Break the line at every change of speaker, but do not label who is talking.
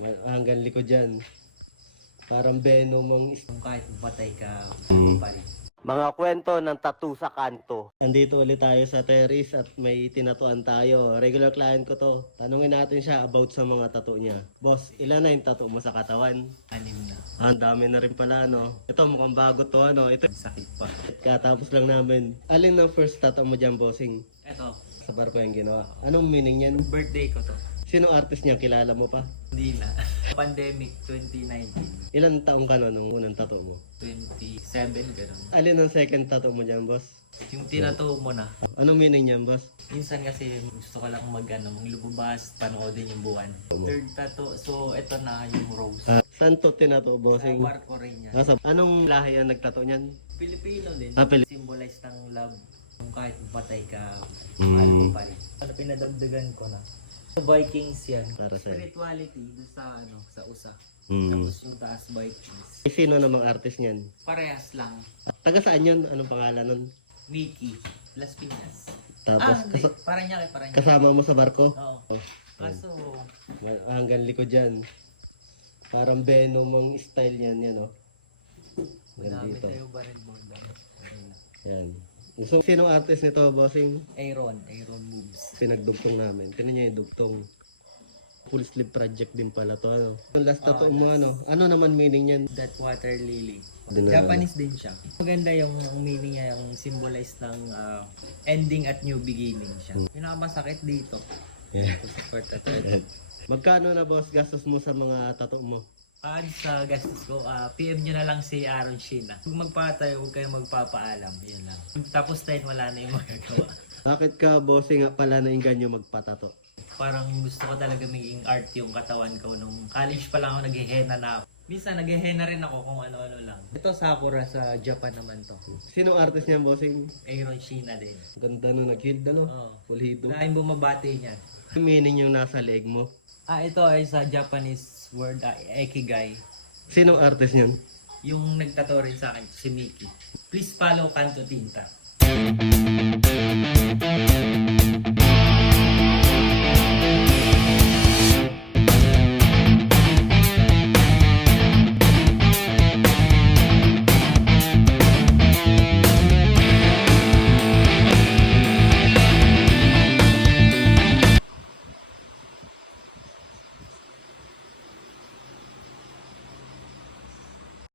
Hanggang likod dyan. Parang Venom ang
Kahit patay ka, pa rin.
mga kwento ng tattoo sa kanto. Andito ulit tayo sa Terrace at may tinatuan tayo. Regular client ko to. Tanungin natin siya about sa mga tattoo niya. Boss, ilan na yung tattoo mo sa katawan?
6 na.
Ang dami na rin pala, no? Ito, mukhang bago to, ano? Ito,
Sakit pa.
katapos lang namin. Alin ang first tattoo mo dyan, bossing?
Eto,
Sa barko yung ginawa. Anong meaning yan?
birthday ko to.
Sino artist niya? Kilala mo pa?
Hindi na. Pandemic 2019.
Ilan taong ka na nung unang tattoo mo?
27, gano'n.
Alin ang second tattoo mo dyan, boss?
Yung tinatoo mo na.
Anong meaning niyan, boss?
Minsan kasi gusto ko lang maglubas, panoodin yung buwan. Third tattoo, so ito na yung rose.
Saan to tinato, bossing?
Marco rin yan.
Anong lahi ang nagtato niyan?
Pilipino din. Symbolize ng love. Kung kahit patay ka, mahal mo pa rin. Pinadagdagan ko na. Vikings yan.
Para sa'yo.
Spirituality dun sa sa USA.
Hmm.
Tapos yung taas Vikings.
Sino namang artist niyan?
Parehas lang.
Taga saan yun? Anong pangalan nun?
Mickey, Las Piñas.
Tapos,
Hindi. Paranaque.
kasama mo sa barko?
Oo.
Oh.
Kaso,
Hanggang likod dyan. Parang Venom ang style niyan, yan, oh. Hanggang
madami
dito.
tayo baril board.
Yan. So, sinong artist nito, bossing?
Aaron Moves.
Pinagdugtong namin. Tinan niyo yung dugtong. Full sleeve project din pala to, ano. Yung last tattoo mo, ano? Ano naman meaning yan?
That water lily.
Dila-
Japanese din siya. Maganda yung meaning niya, yung symbolize ng ending at new beginning siya. Pinakamasakit dito.
Yeah.
Support at all.
Magkano na, boss, gastos mo sa mga tattoo mo?
Sa gastos ko, PM nyo na lang si Aaron Sheena. Kung magpatayo, huwag kayong magpapaalam. Yan lang. Tapos tayo wala na yung magagawa.
Bakit ka, bossing, pala nainganyo magpatato?
Parang gusto ko talaga maging art yung katawan ko. Nung college pa lang ako nag-henna na ako. Minsan nag-henna rin ako kung ano-ano lang. Ito Sakura sa Japan naman to.
Sinong artist niyan, bossing?
Aaron Sheena din.
Ganda no, nag-healed, ano?
Oo.
Pulido.
Dahil bumabati niyan.
Yung meaning yung nasa leg mo.
Ito ay sa Japanese word, Ikigai.
Sinong artist niyan?
Yung nagtato rin sa akin, si Mickey. Please follow Kanto Tinta.